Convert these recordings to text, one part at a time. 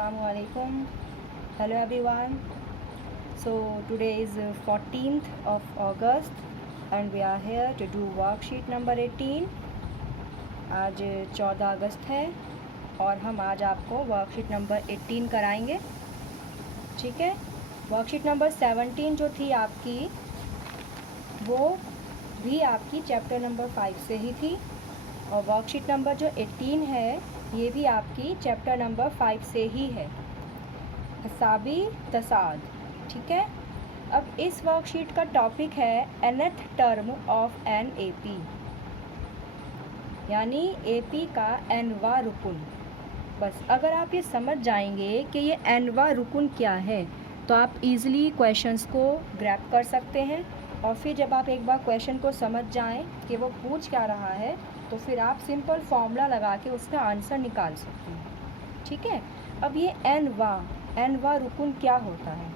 Assalamualaikum. Hello everyone. So today is 14th of August and we are here to do worksheet number 18. आज 14 अगस्त है और हम आज आपको वर्कशीट नंबर 18 कराएंगे. ठीक है. वर्कशीट नंबर 17 जो थी आपकी वो भी आपकी चैप्टर नंबर 5 से ही थी और वर्कशीट नंबर जो 18 है ये भी आपकी चैप्टर नंबर 5 से ही है, हिसाबी तसाद. ठीक है. अब इस वर्कशीट का टॉपिक है nth term of an AP, यानी एपी का nवा रुकुन. बस अगर आप ये समझ जाएंगे कि ये nवा रुकुन क्या है तो आप इजीली क्वेश्चंस को ग्रैब कर सकते हैं और फिर जब आप एक बार क्वेश्चन को समझ जाएं कि वो पूछ क्या रहा है तो फिर आप सिंपल फार्मूला लगा के उसका आंसर निकाल सकते हैं. ठीक है. अब ये nवा रुकुन क्या होता है.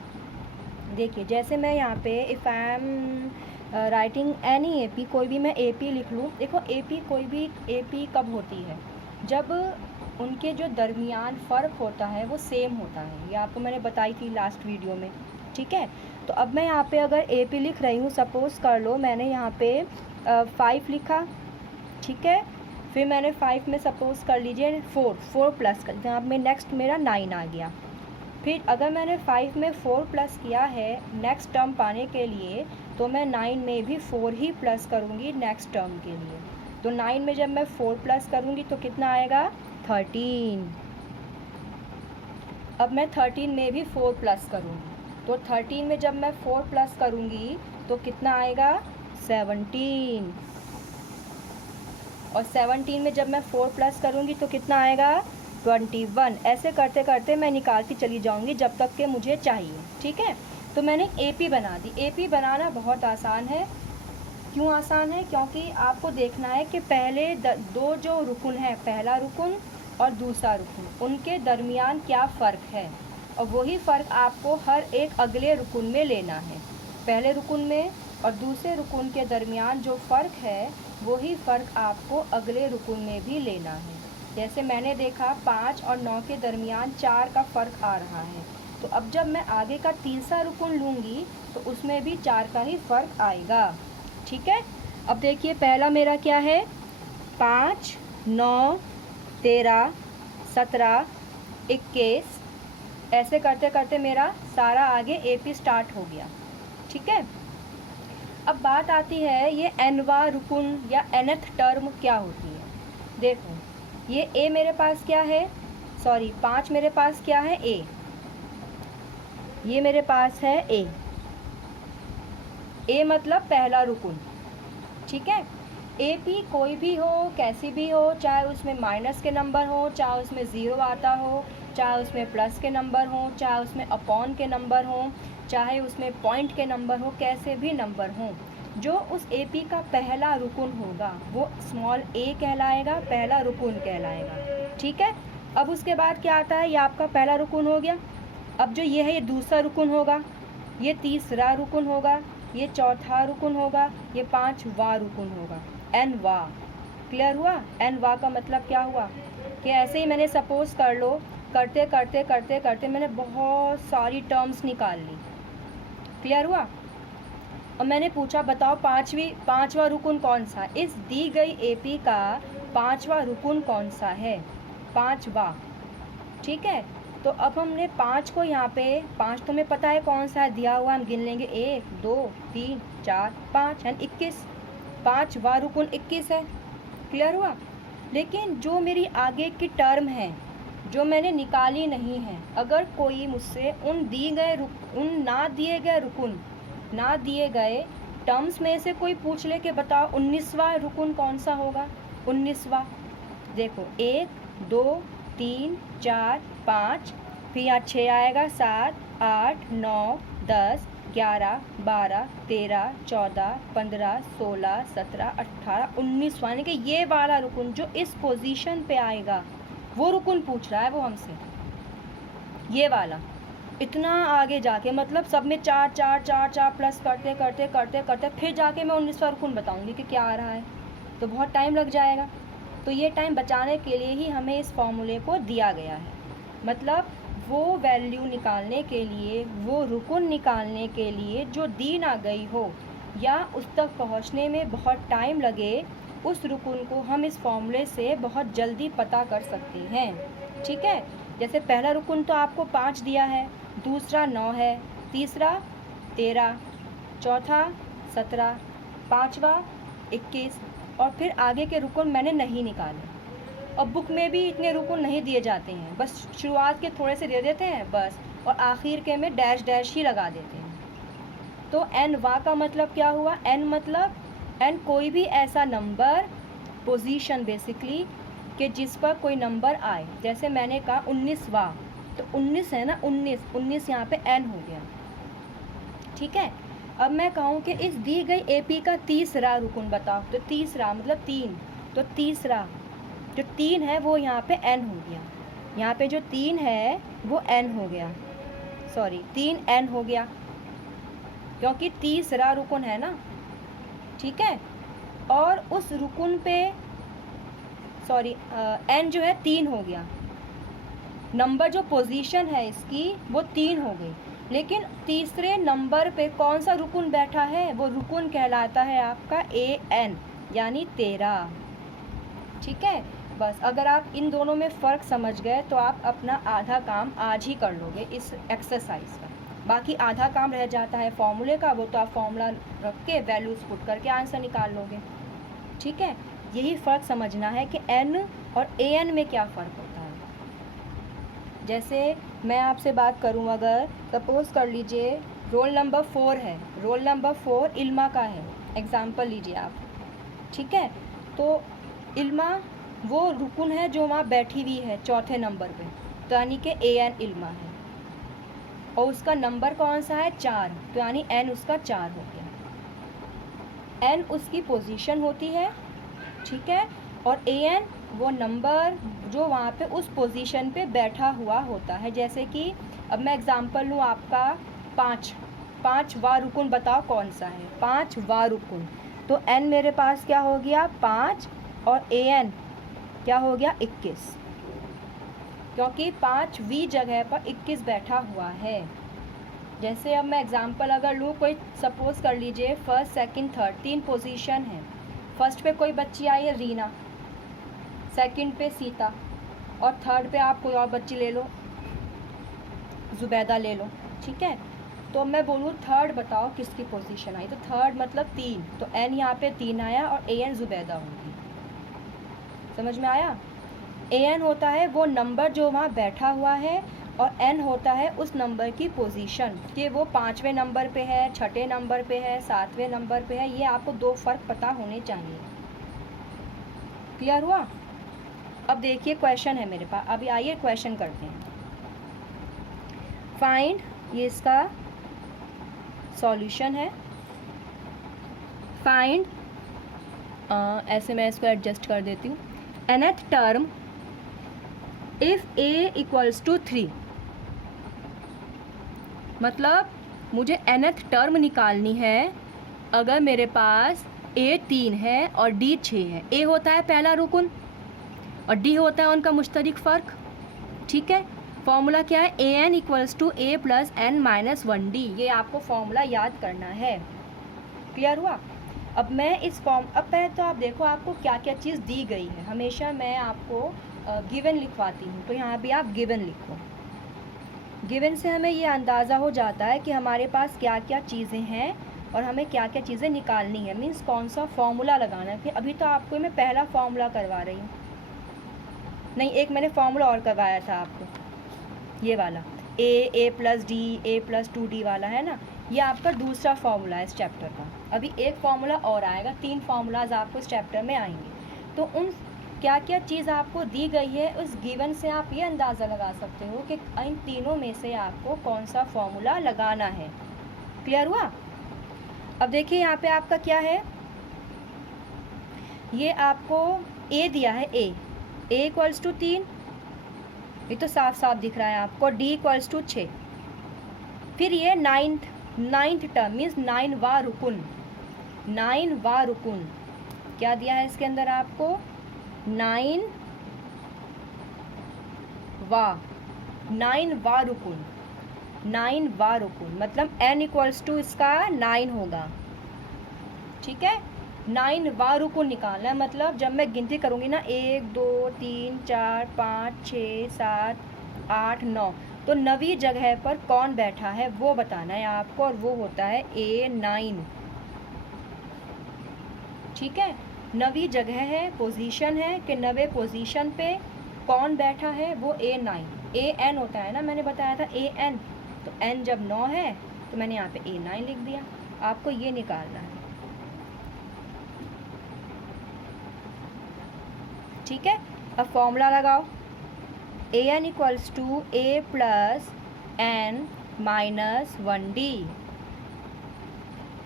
देखिए जैसे मैं यहाँ पे if I am writing any AP, कोई भी मैं एपी लिख लूँ. देखो एपी कोई भी एपी कब होती है जब उनके जो दरमियान फ़र्क होता है वो सेम होता है. ये आपको मैंने बताई थी लास्ट वीडियो में. ठीक है. तो अब मैं यहाँ पे अगर एपी लिख रही हूँ, सपोज़ कर लो मैंने यहाँ पे 5 लिखा. ठीक है. फिर मैंने 5 में सपोज़ कर लीजिए 4 प्लस कर, यहाँ में नेक्स्ट मेरा 9 आ गया. फिर अगर मैंने 5 में 4 प्लस किया है नेक्स्ट टर्म पाने के लिए तो मैं 9 में भी 4 ही प्लस करूँगी नेक्स्ट टर्म के लिए. तो 9 में जब मैं 4 प्लस करूँगी तो कितना आएगा 13. अब मैं 13 में भी 4 प्लस करूँगी तो 13 में जब मैं 4 प्लस करूँगी तो कितना आएगा 17. और 17 में जब मैं 4 प्लस करूँगी तो कितना आएगा 21. ऐसे करते करते मैं निकालती चली जाऊँगी जब तक कि मुझे चाहिए. ठीक है. तो मैंने एपी बना दी. एपी बनाना बहुत आसान है. क्यों आसान है? क्योंकि आपको देखना है कि पहले दो जो रुकुन है, पहला रुकुन और दूसरा रुकुन, उनके दरमियान क्या फ़र्क है और वही फ़र्क आपको हर एक अगले रुकुन में लेना है. पहले रुकुन में और दूसरे रुकुन के दरमियान जो फ़र्क है वही फ़र्क आपको अगले रुकुन में भी लेना है. जैसे मैंने देखा 5 और 9 के दरमियान 4 का फ़र्क आ रहा है, तो अब जब मैं आगे का तीसरा रुकुन लूँगी तो उसमें भी 4 का ही फ़र्क आएगा. ठीक है. अब देखिए पहला मेरा क्या है 5, 9, 13, 17, 21. ऐसे करते करते मेरा सारा आगे एपी स्टार्ट हो गया. ठीक है. अब बात आती है ये nवा रुकुन या nth टर्म क्या होती है. देखो ये ए मेरे पास क्या है, सॉरी 5 मेरे पास क्या है ए, ये मेरे पास है ए मतलब पहला रुकुन. ठीक है. एपी कोई भी हो, कैसी भी हो, चाहे उसमें माइनस के नंबर हो, चाहे उसमें ज़ीरो आता हो, चाहे उसमें प्लस के नंबर हो, चाहे उसमें अपॉन के नंबर हो, चाहे उसमें पॉइंट के नंबर हो, कैसे भी नंबर हों, जो उस एपी का पहला रुकुन होगा वो स्मॉल ए कहलाएगा, पहला रुकुन कहलाएगा. ठीक है. अब उसके बाद क्या आता है, ये आपका पहला रुकुन हो गया. अब जो ये है ये दूसरा रुकुन होगा, ये तीसरा रुकुन होगा, ये चौथा रुकुन होगा, ये 5वां रुकुन होगा. nवा. क्लियर हुआ. nवा का मतलब क्या हुआ कि ऐसे ही मैंने सपोज़ कर लो करते करते करते करते मैंने बहुत सारी टर्म्स निकाल ली. क्लियर हुआ. और मैंने पूछा बताओ पाँचवा रुकुन कौन सा. इस दी गई एपी का 5वां रुकुन कौन सा है, 5वां. ठीक है. तो अब हमने 5 को यहाँ पे 5 तो हमें पता है कौन सा है, दिया हुआ हम गिन लेंगे 1, 2, 3, 4, 5 यानी 21. 5वां रुकुन 21 है. क्लियर हुआ. लेकिन जो मेरी आगे की टर्म है जो मैंने निकाली नहीं है, अगर कोई मुझसे उन ना दिए गए टर्म्स में से कोई पूछ ले कि बताओ 19वां रुकुन कौन सा होगा. 19वां देखो 1, 2, 3, 4, 5, फिर यहाँ 6 आएगा, 7, 8, 9, 10, 11, 12, 13, 14, 15, 16, 17, 18, 19वां यानी कि ये वाला रुकुन जो इस पोजीशन पे आएगा वो रुकुन पूछ रहा है वो हमसे, ये वाला. इतना आगे जाके मतलब सब में 4 4 4 4 प्लस करते करते करते करते फिर जाके मैं 19वां रुकुन बताऊंगी कि क्या आ रहा है, तो बहुत टाइम लग जाएगा. तो ये टाइम बचाने के लिए ही हमें इस फॉर्मूले को दिया गया है. मतलब वो वैल्यू निकालने के लिए, वो रुकन निकालने के लिए जो दी ना गई हो या उस तक पहुंचने में बहुत टाइम लगे, उस रुकन को हम इस फॉर्मूले से बहुत जल्दी पता कर सकते हैं। ठीक है, जैसे पहला रुकन तो आपको 5 दिया है, दूसरा 9 है, तीसरा 13, चौथा 17, पाँचवा 21 और फिर आगे के रुकन मैंने नहीं निकाले। और बुक में भी इतने रुकन नहीं दिए जाते हैं, बस शुरुआत के थोड़े से दे देते हैं बस, और आखिर के में डैश डैश ही लगा देते हैं। तो एन वा का मतलब क्या हुआ? एन मतलब एन कोई भी ऐसा नंबर, पोजीशन बेसिकली, कि जिस पर कोई नंबर आए। जैसे मैंने कहा 19वां, तो 19 है ना, 19 यहाँ पे एन हो गया। ठीक है, अब मैं कहूँ कि इस दी गई एपी का तीसरा रुकन बताओ, तो तीसरा मतलब 3, तो तीसरा जो 3 है वो यहाँ पे एन हो गया। यहाँ पे जो 3 है वो एन हो गया, सॉरी 3 एन हो गया, क्योंकि तीसरा रुकन है ना। ठीक है, और उस रुकन पे सॉरी एन जो है 3 हो गया, नंबर जो पोजीशन है इसकी वो 3 हो गई, लेकिन तीसरे नंबर पे कौन सा रुकन बैठा है? वो रुकन कहलाता है आपका ए एन, यानी 13। ठीक है, बस अगर आप इन दोनों में फ़र्क समझ गए तो आप अपना आधा काम आज ही कर लोगे इस एक्सरसाइज का। बाकी आधा काम रह जाता है फॉर्मूले का, वो तो आप फॉर्मूला रख के वैल्यूज़ पुट करके आंसर निकाल लोगे। ठीक है, यही फ़र्क समझना है कि एन और ए एन में क्या फ़र्क होता है। जैसे मैं आपसे बात करूं, अगर सपोज़ कर लीजिए रोल नंबर 4 है, रोल नंबर 4 इल्मा का है, एग्ज़ाम्पल लीजिए आप। ठीक है, तो इल्मा वो रुकन है जो वहाँ बैठी हुई है चौथे नंबर पे, तो यानी कि ए एन इल्मा है, और उसका नंबर कौन सा है? 4, तो यानी एन उसका 4 हो गया। एन उसकी पोजीशन होती है, ठीक है, और ए एन वो नंबर जो वहाँ पे उस पोजीशन पे बैठा हुआ होता है। जैसे कि अब मैं एग्ज़ाम्पल लूँ आपका 5वां रुकन बताओ कौन सा है? 5वां रुकन, तो एन मेरे पास क्या हो गया? 5, और ए एन क्या हो गया? 21, क्योंकि 5वीं जगह पर 21 बैठा हुआ है। जैसे अब मैं एग्ज़ाम्पल अगर लूँ, कोई सपोज़ कर लीजिए फर्स्ट, सेकंड, थर्ड 3 पोजीशन है। फर्स्ट पे कोई बच्ची आई है रीना, सेकंड पे सीता, और थर्ड पे आप कोई और बच्ची ले लो, जुबैदा ले लो। ठीक है, तो मैं बोलूँ थर्ड बताओ किसकी पोजीशन आई, तो थर्ड मतलब 3, तो एन यहाँ पे 3 आया और ए एन जुबैदा होगी। समझ में आया? ए एन होता है वो नंबर जो वहाँ बैठा हुआ है, और एन होता है उस नंबर की पोजीशन, कि वो 5वें नंबर पे है, 6ठे नंबर पे है, 7वें नंबर पे है। ये आपको 2 फ़र्क पता होने चाहिए। क्लियर हुआ? अब देखिए क्वेश्चन है मेरे पास, अभी आइए क्वेश्चन करते हैं। फाइंड, ये इसका सॉल्यूशन है। फाइंड, ऐसे मैं इसको एडजस्ट कर देती हूँ। nth term if a equals to 3, मतलब मुझे nth टर्म निकालनी है अगर मेरे पास a 3 है और d 6 है। a होता है पहला रुकन और d होता है उनका मुश्तरक फ़र्क। ठीक है, फॉर्मूला क्या है? A N equals to A plus N minus 1d, ये आपको फॉर्मूला याद करना है। क्लियर हुआ? अब मैं इस अब पहले तो आप देखो आपको क्या क्या चीज़ दी गई है। हमेशा मैं आपको गिवन लिखवाती हूँ, तो यहाँ भी आप गिवन लिखो। गिवन से हमें ये अंदाज़ा हो जाता है कि हमारे पास क्या क्या चीज़ें हैं और हमें क्या क्या चीज़ें निकालनी है, मीन्स कौन सा फॉर्मूला लगाना है। फिर अभी तो आपको मैं पहला फॉर्मूला करवा रही हूँ, नहीं एक मैंने फॉर्मूला और करवाया था आपको, ये वाला ए प्लस डी, ए प्लस 2d वाला है ना, ये आपका दूसरा फार्मूला है इस चैप्टर का। अभी एक फार्मूला और आएगा, 3 फार्मूलाज आपको इस चैप्टर में आएंगे। तो उन क्या क्या चीज़ आपको दी गई है उस गिवन से आप ये अंदाज़ा लगा सकते हो कि इन तीनों में से आपको कौन सा फार्मूला लगाना है। क्लियर हुआ? अब देखिए यहाँ पे आपका क्या है, ये आपको ए दिया है, ए इक्वल्स टू 3, ये तो साफ साफ दिख रहा है आपको। d इक्वल्स टू 6, फिर ये नाइन्थ टर्म मीन्स 9वां रुकन, 9वां रुकन क्या दिया है इसके अंदर आपको? 9वां 9वां रुकुन, 9वां रुकुन मतलब n इक्वल्स टू इसका 9 होगा, ठीक है। 9वां रुकुन निकालना है, मतलब जब मैं गिनती करूँगी ना 1 2 3 4 5 6 7 8 9, तो 9वीं जगह पर कौन बैठा है वो बताना है आपको, और वो होता है A9, ठीक है। 9वीं जगह है, पोजीशन है कि 9वें पोजीशन पे कौन बैठा है, वो A9, AN होता है ना, मैंने बताया था AN, तो N जब 9 है तो मैंने यहाँ पे A9 लिख दिया। आपको ये निकालना है, ठीक है। अब फॉर्मूला लगाओ, AN equals to A plus N minus 1D,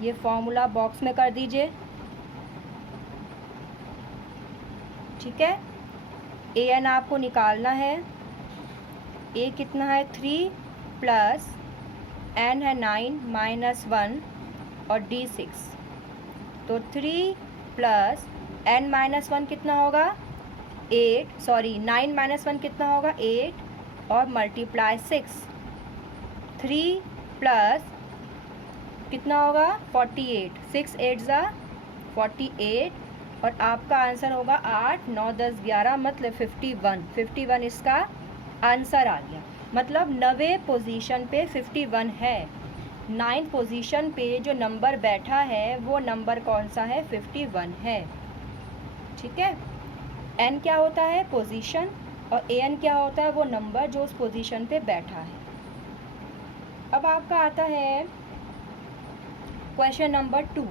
ये फॉर्मूला बॉक्स में कर दीजिए, ठीक है। AN आपको निकालना है, A कितना है 3 प्लस N है 9 माइनस 1 और D 6, तो 3 प्लस N माइनस 1 कितना होगा 8, सॉरी 9 माइनस 1 कितना होगा 8 और मल्टीप्लाई 6, 3 प्लस कितना होगा 48, 6 8 ज़ा 48 और आपका आंसर होगा 8 9 10 11 मतलब 51 इसका आंसर आ गया। मतलब 9वें पोजीशन पे 51 है, 9 पोजीशन पे जो नंबर बैठा है वो नंबर कौन सा है 51 है, ठीक है। n क्या होता है पोजीशन और an क्या होता है वो नंबर जो उस पोजीशन पे बैठा है। अब आपका आता है question number 2,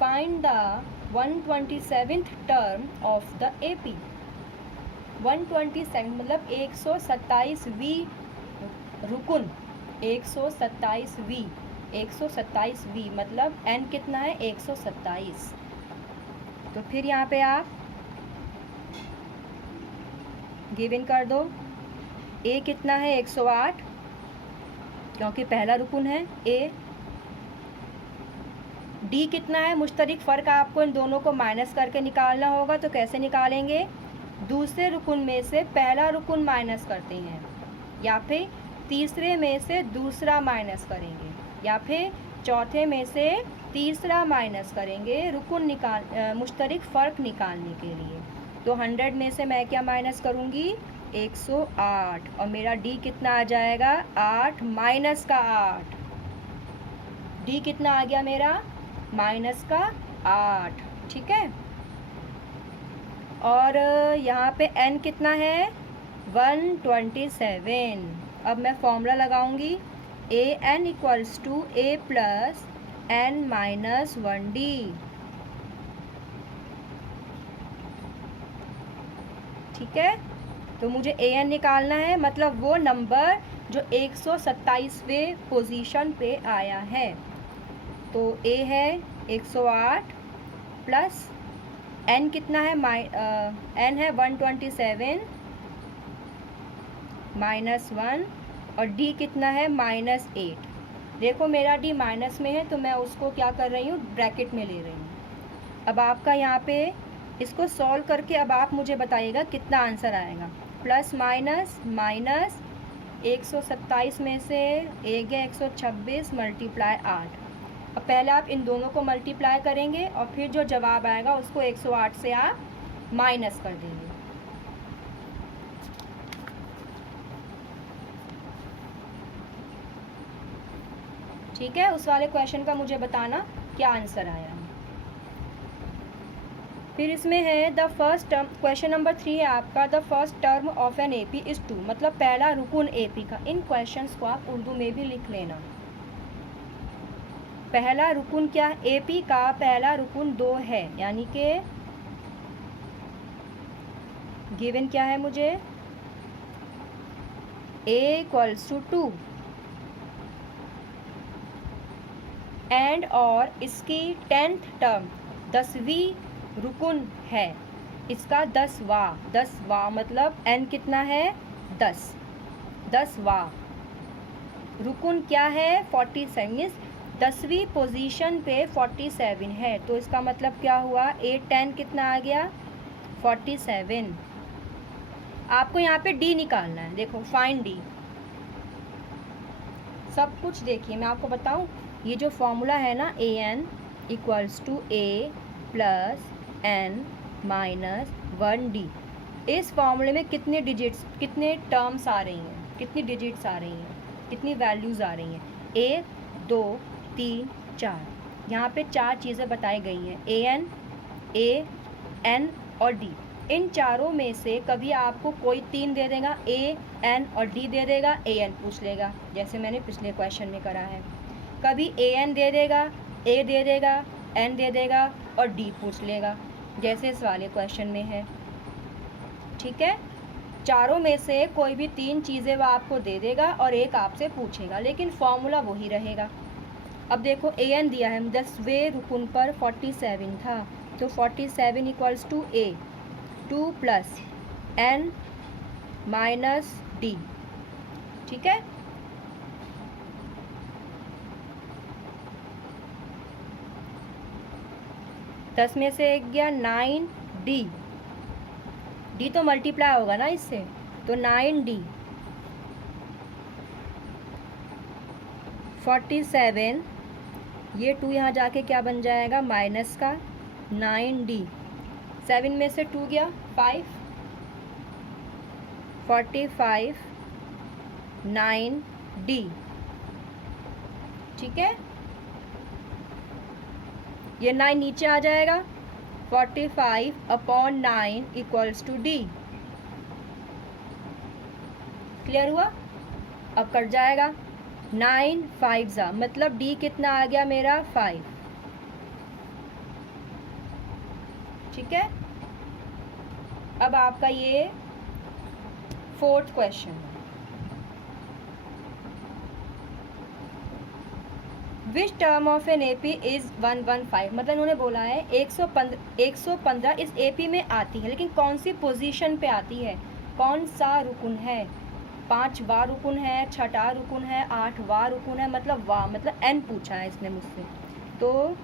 find the 127th term of the AP। 127 मतलब 127वीं रुकुन, 127वीं मतलब n कितना है 127, तो फिर यहाँ पे आप गिव इन कर दो। A कितना है 108 क्योंकि पहला रुकुन है A। D कितना है, मुश्तरिक फ़र्क आपको इन दोनों को माइनस करके निकालना होगा, तो कैसे निकालेंगे, दूसरे रुकुन में से पहला रुकुन माइनस करते हैं, या फिर तीसरे में से दूसरा माइनस करेंगे, या फिर चौथे में से तीसरा माइनस करेंगे रुकुन मुश्तरिक फ़र्क निकालने के लिए। तो 100 में से मैं क्या माइनस करूँगी 108 और मेरा D कितना आ जाएगा 8 माइनस का 8, D कितना आ गया मेरा माइनस का 8, ठीक है। और यहाँ पे n कितना है 127। अब मैं फॉर्मूला लगाऊंगी AN equals to A plus N minus 1D, ठीक है। तो मुझे AN निकालना है, मतलब वो नंबर जो 127वें पोजीशन पे आया है। तो A है 108 प्लस N कितना है N है 127 माइनस 1 और D कितना है -8। देखो मेरा D माइनस में है तो मैं उसको क्या कर रही हूँ ब्रैकेट में ले रही हूँ। अब आपका यहाँ पे इसको सॉल्व करके अब आप मुझे बताइएगा कितना आंसर आएगा। प्लस माइनस 127 में से एक है 126 मल्टीप्लाई 8। अब पहले आप इन दोनों को मल्टीप्लाई करेंगे और फिर जो जवाब आएगा उसको 108 से आप माइनस कर देंगे। ठीक है, उस वाले क्वेश्चन का मुझे बताना क्या आंसर आया। फिर इसमें है the first term, question number 3 है आपका, the first term of an AP is 2, मतलब पहला रुकुन AP का। इन क्वेश्चंस को आप उर्दू में भी लिख लेना। पहला रुकुन क्या है, AP का पहला रुकुन 2 है, यानी कि गिवन क्या है मुझे A इक्वल्स टू 2 एंड और इसकी 10th टर्म 10वीं रुकुन है, इसका 10वां मतलब n कितना है 10वां रुकुन क्या है 47, 10वीं पोजीशन पे 47 है, तो इसका मतलब क्या हुआ 8 10 कितना आ गया 47। आपको यहाँ पे डी निकालना है। देखो फाइंड डी, सब कुछ देखिए मैं आपको बताऊँ, ये जो फॉर्मूला है ना A N equals to A plus N minus 1D, इस फॉर्मूले में कितने डिजिट्स, कितने टर्म्स आ रही हैं, कितनी डिजिट्स आ रही हैं, कितनी वैल्यूज़ आ रही हैं, 1 2 3 4। यहाँ पे 4 चीज़ें बताई गई हैं, ए एन, ए एन और डी। इन चारों में से कभी आपको कोई 3 दे देगा, ए एन और डी दे देगा, ए एन पूछ लेगा जैसे मैंने पिछले क्वेश्चन में करा है। कभी ए एन दे देगा, ए दे देगा, एन दे देगा और डी पूछ लेगा जैसे इस वाले क्वेश्चन में है। ठीक है, चारों में से कोई भी 3 चीज़ें वो आपको दे देगा और एक आपसे पूछेगा, लेकिन फॉर्मूला वही रहेगा। अब देखो ए एन दिया है, 10वें रुकन पर 47 था, तो 47 equals to A 2 plus N minus D. ठीक है, दस में से 1 गया 9D, डी तो मल्टीप्लाई होगा ना इससे, तो 9D 47, ये 2 यहाँ जाके क्या बन जाएगा माइनस का 9D, 7 में से 2 गया 5, 45 9D। ठीक है, ये 9 नीचे आ जाएगा, 45/9 इक्वल्स टू D। क्लियर हुआ? अब कट जाएगा, 9 5 जा, मतलब D कितना आ गया मेरा 5। ठीक है, अब आपका ये 4th क्वेश्चन है। Which term of an AP is 115, मतलब उन्होंने बोला है 115 इस AP में आती है, लेकिन कौन सी पोजीशन पे आती है, कौन सा रुकन है, 5वां रुकन है, 6वां रुकन है, 8वां रुकन है, मतलब वाह, मतलब N पूछा है इसने मुझसे। तो